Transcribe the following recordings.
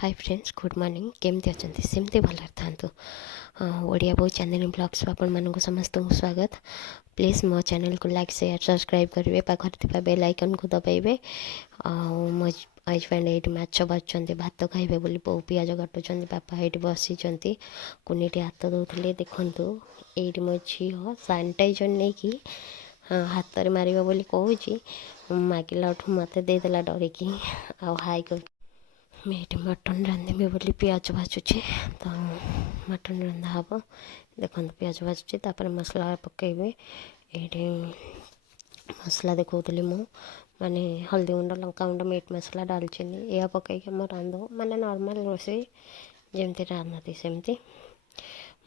Hi friends good morning केमती अच्छा सेमती भल था ओडिया बहु चांदनी ब्लॉग्स आपण मानक समस्त स्वागत प्लीज मो चैनल को लाइक शेयर सब्सक्राइब करेंगे पाखे बेल आइकन को दबाइबे मो हजबैंड ये माछ बाजुंट भात खाइबे बोली बो पियाज काटुंट बापा ये बसी कुनीटी हाथ दौले देखु ये मो झी सानिटाइजर नहीं कि हाथ में मार बोली कहूँ मागिला मत देदेला डरिकी हाई कर मैं मटन रांधि बोली पियाज भाजुचे तो मटन रंधा हम देखो पियाज भाजुचे तापर मसला पकेबे ये मसला देखौली मु माने हल्दी गुंड लंका गुंड मीट मसला डालचीनी या पकईक आम रांधु माने नॉर्मल रोषे जमती रांधती सेमती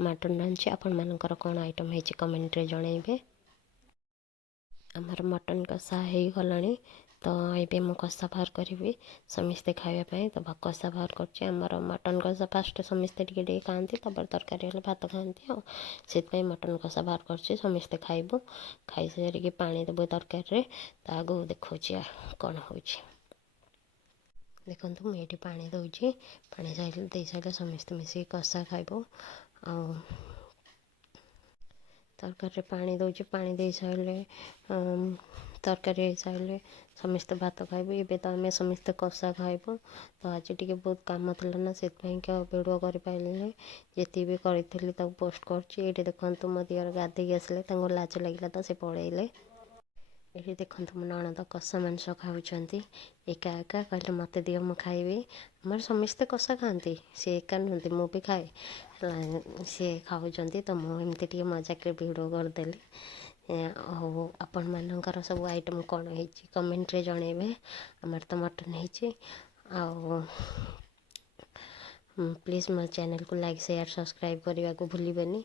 मटन रांधि आपण मानकर कौन आइटम है कमेंट रे जनइबे आमर मटन कषा हो गलानी तो ये मुझे कषा बाहर करी समस्ते खावाई तो कषा बाहर कर मटन कषा फास्ट समस्ते टे खाती तब तरकारी भात खाती से मटन कषा बाहर कर समस्ते खाइबू खाई सारिकी पानी देव तरकारी आगू देखा कौन हो देखो मुझे पानी दूची पानी दे सारे समस्ते मिसिक कषा खाइबू आ तरकारी पानी दूची पानी दे सारे तरकारी हो सारे समस्ते भात खाइबे ये तो आम समस्ते कषा खाइबू तो आज टी बहुत कम थी ना से भिडियो कर पारे जी भी करी पोस्ट कर देखो मो दियर गाधे आसिले लाज लगे तो से पलैले ये देखो मो नणद कषा मांस खाऊँच एका एका कहले मत दियो मु खाइबी आमर समस्ते कषा खाती सी एका नुहति मु भी खाए सी खाऊँच तो मुझे मजाक भिडियो करदेली आपण मानकर सब आइटम कौन है कमेंट रे जनइबे आमर तो मटन है प्लीज़ मो चैनल को लाइक शेयर सब्सक्राइब करने को भूलिबेनी।